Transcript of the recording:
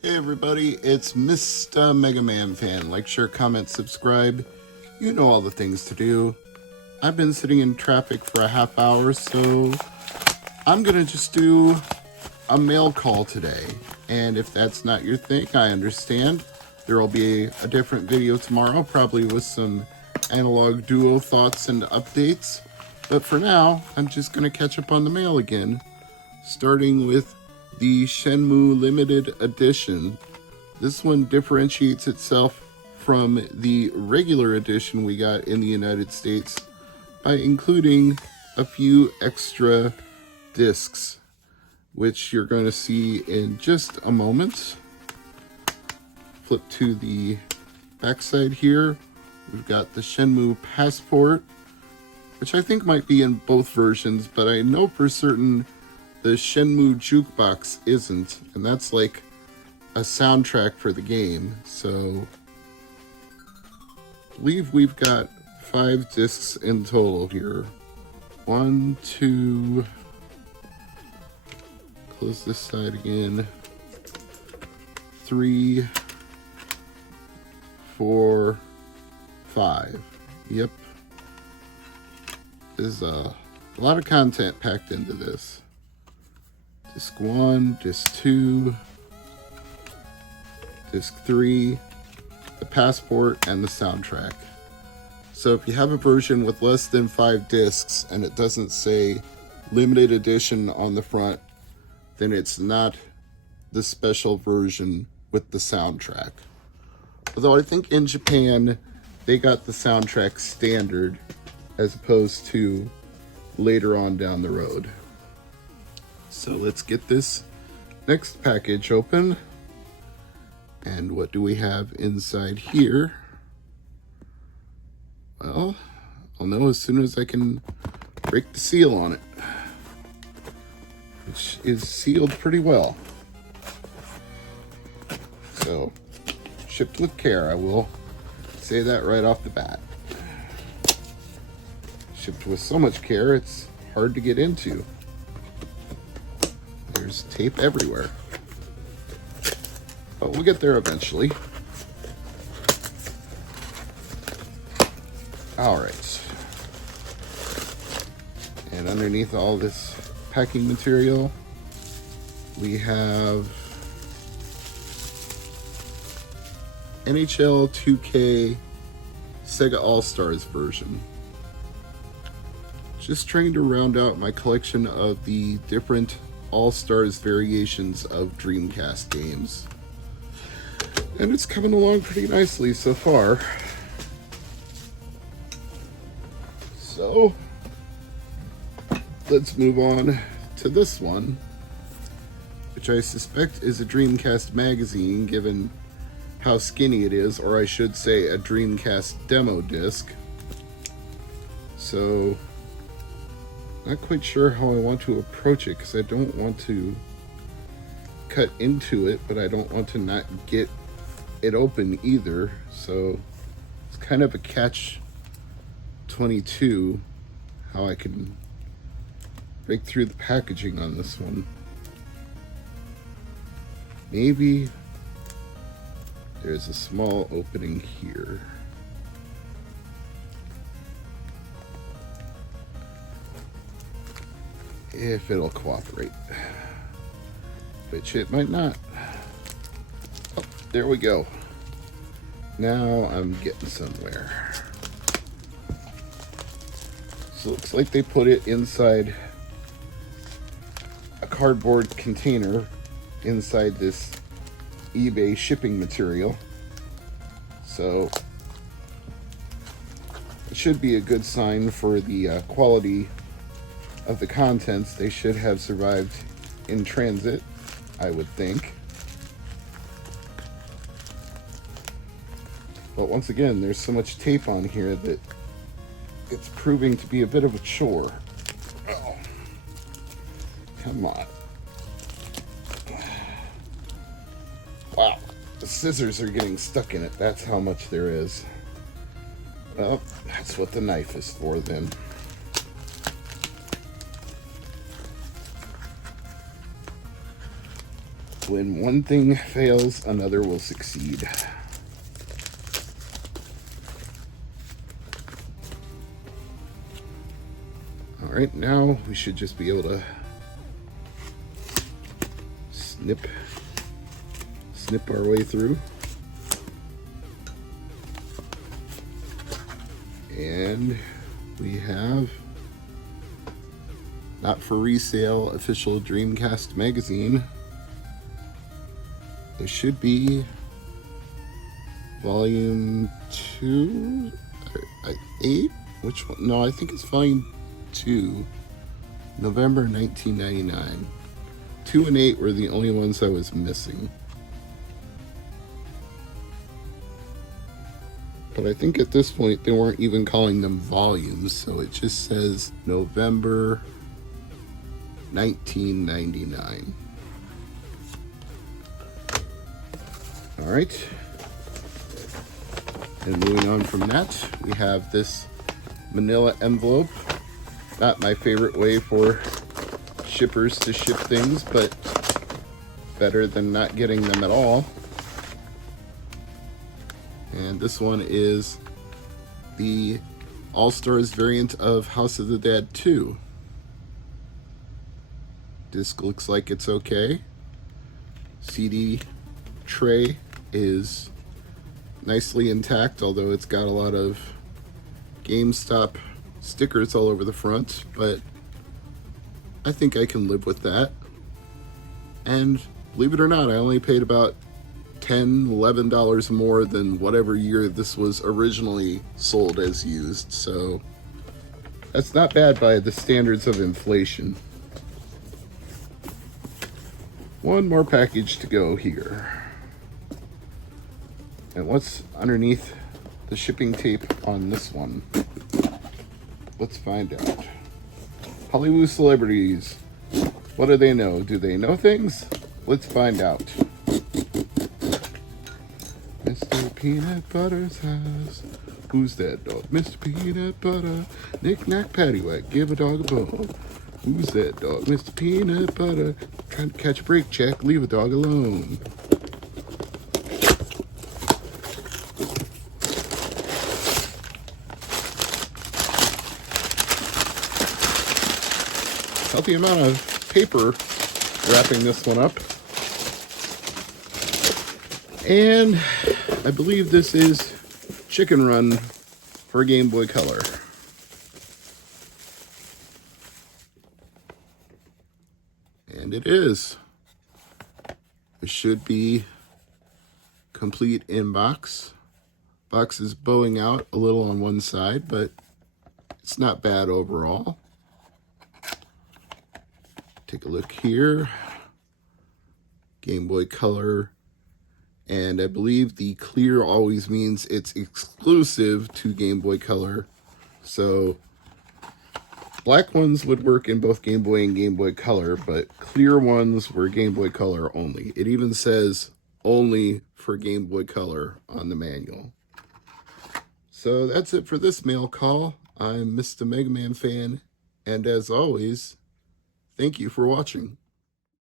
Hey everybody, it's Mr. MegaManFan. Like, share, comment, subscribe. You know all the things to do. I've been sitting in traffic for a half hour, so I'm gonna just do a mail call today. And if that's not your thing, I understand. There will be a different video tomorrow, probably with some Analog Duo thoughts and updates. But for now, I'm just gonna catch up on the mail again, starting with the Shenmue Limited Edition. This one differentiates itself from the regular edition we got in the United States by including a few extra discs, which you're going to see in just a moment. Flip to the backside here. We've got the Shenmue Passport, which I think might be in both versions, but I know for certain the Shenmue Jukebox isn't, and that's like a soundtrack for the game. So I believe we've got 5 discs in total here. 1, 2, close this side again, 3, 4, 5. Yep. There's a lot of content packed into this. Disc 1, Disc 2, Disc 3, the Passport, and the soundtrack. So if you have a version with less than 5 discs and it doesn't say limited edition on the front, then it's not the special version with the soundtrack. Although I think in Japan they got the soundtrack standard as opposed to later on down the road. So let's get this next package open. And what do we have inside here? Well, I'll know as soon as I can break the seal on it, which is sealed pretty well. So, shipped with care, I will say that right off the bat. Shipped with so much care, it's hard to get into. There's tape everywhere. But we'll get there eventually. Alright. And underneath all this packing material, we have NHL 2K Sega All-Stars version. Just trying to round out my collection of the different All-Stars variations of Dreamcast games. And it's coming along pretty nicely so far. So, let's move on to this one, which I suspect is a Dreamcast magazine, given how skinny it is, or I should say a Dreamcast demo disc. So, not quite sure how I want to approach it, because I don't want to cut into it, but I don't want to not get it open either. So it's kind of a catch-22 how I can break through the packaging on this one. Maybe there's a small opening here. If it'll cooperate, which it might not. Oh, there we go. Now I'm getting somewhere. So it looks like they put it inside a cardboard container inside this eBay shipping material. So it should be a good sign for the quality of the contents. They should have survived in transit, I would think. But once again, there's so much tape on here that it's proving to be a bit of a chore. Oh, come on. Wow, the scissors are getting stuck in it. That's how much there is. Well, that's what the knife is for then. When one thing fails, another will succeed. All right, now we should just be able to snip our way through. And we have Not For Resale official Dreamcast magazine. It should be volume 2, 8? Which one? No, I think it's volume 2, November 1999. 2 and 8 were the only ones I was missing. But I think at this point they weren't even calling them volumes, so it just says November 1999. All right. And moving on from that, we have this manila envelope. Not my favorite way for shippers to ship things, but better than not getting them at all. And this one is the All-Stars variant of House of the Dead 2. Disc looks like it's okay. CD tray is nicely intact, although it's got a lot of GameStop stickers all over the front, but I think I can live with that. And believe it or not, I only paid about $10-11 more than whatever year this was originally sold as used, so that's not bad by the standards of inflation. One more package to go here. And what's underneath the shipping tape on this one? Let's find out. Hollywood celebrities. What do they know? Do they know things? Let's find out. Mr. Peanut Butter's house. Who's that dog? Mr. Peanut Butter. Knick-knack, paddywhack, give a dog a bone. Who's that dog? Mr. Peanut Butter. Trying to catch a break, check. Leave a dog alone. Healthy amount of paper wrapping this one up. And I believe this is Chicken Run for Game Boy Color. And it is. It should be complete in box. Box is bowing out a little on one side, but it's not bad overall. Take a look here. Game Boy Color. And I believe the clear always means it's exclusive to Game Boy Color. So black ones would work in both Game Boy and Game Boy Color, but clear ones were Game Boy Color only. It even says only for Game Boy Color on the manual. So that's it for this mail call. I'm Mr. MegaManFan, and as always, thank you for watching.